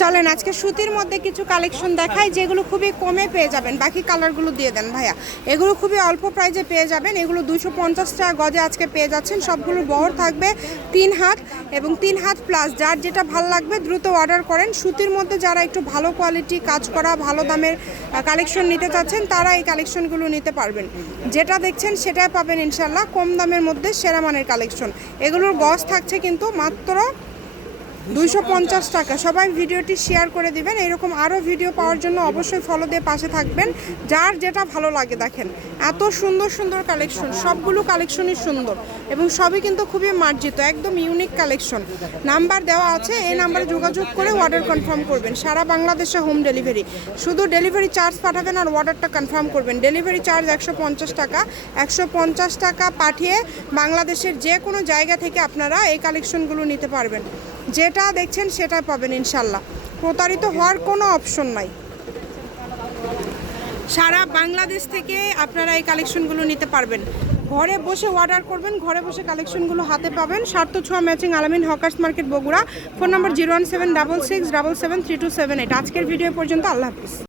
চলেন আজকে সুতির মধ্যে কিছু কালেকশন দেখাই, যেগুলো খুবই কমে পেয়ে যাবেন। বাকি কালারগুলো দিয়ে দেন ভাইয়া। এগুলো খুবই অল্প প্রাইজে পেয়ে যাবেন। এগুলো 250 টাকা গজে আজকে পেয়ে যাচ্ছেন। সবগুলো বহর থাকবে 3 হাত এবং 3 হাত প্লাস। যার যেটা ভালো লাগবে দ্রুত অর্ডার করেন। সুতির মধ্যে যারা একটু ভালো কোয়ালিটি কাজ করা ভালো দামের কালেকশন নিতে চাচ্ছেন তারা এই কালেকশনগুলো নিতে পারবেন। যেটা দেখছেন সেটাই পাবেন ইনশাল্লাহ কম দামের মধ্যে সেরা মানের কালেকশন। এগুলোর গজ থাকছে কিন্তু মাত্র 250 টাকা। সবাই ভিডিওটি শেয়ার করে দিবেন। এরকম আরও ভিডিও পাওয়ার জন্য অবশ্যই ফলো দিয়ে পাশে থাকবেন। যার যেটা ভালো লাগে দেখেন এত সুন্দর সুন্দর কালেকশন, সবগুলো কালেকশনই সুন্দর এবং সবই কিন্তু খুবই মার্জিত, একদম ইউনিক কালেকশন। নাম্বার দেওয়া আছে, এই নাম্বারে যোগাযোগ করে অর্ডার কনফার্ম করবেন। সারা বাংলাদেশে হোম ডেলিভারি, শুধু ডেলিভারি চার্জ পাঠাবেন আর অর্ডারটা কনফার্ম করবেন। ডেলিভারি চার্জ 150 টাকা। 150 টাকা পাঠিয়ে বাংলাদেশের যে কোনো জায়গা থেকে আপনারা এই কালেকশনগুলো নিতে পারবেন। যেটা দেখছেন সেটাই পাবেন ইনশাল্লাহ। প্রতারিত হওয়ার কোনো অপশন নাই। সারা বাংলাদেশ থেকে আপনারা এই কালেকশনগুলো নিতে পারবেন। ঘরে বসে অর্ডার করবেন, ঘরে বসে কালেকশনগুলো হাতে পাবেন। স্বার্থ ছোঁয়া ম্যাচিং, আলামিন হকার্স মার্কেট, বগুড়া। ফোন নম্বর 01766773278। আজকের ভিডিও পর্যন্ত, আল্লাহ হাফিজ।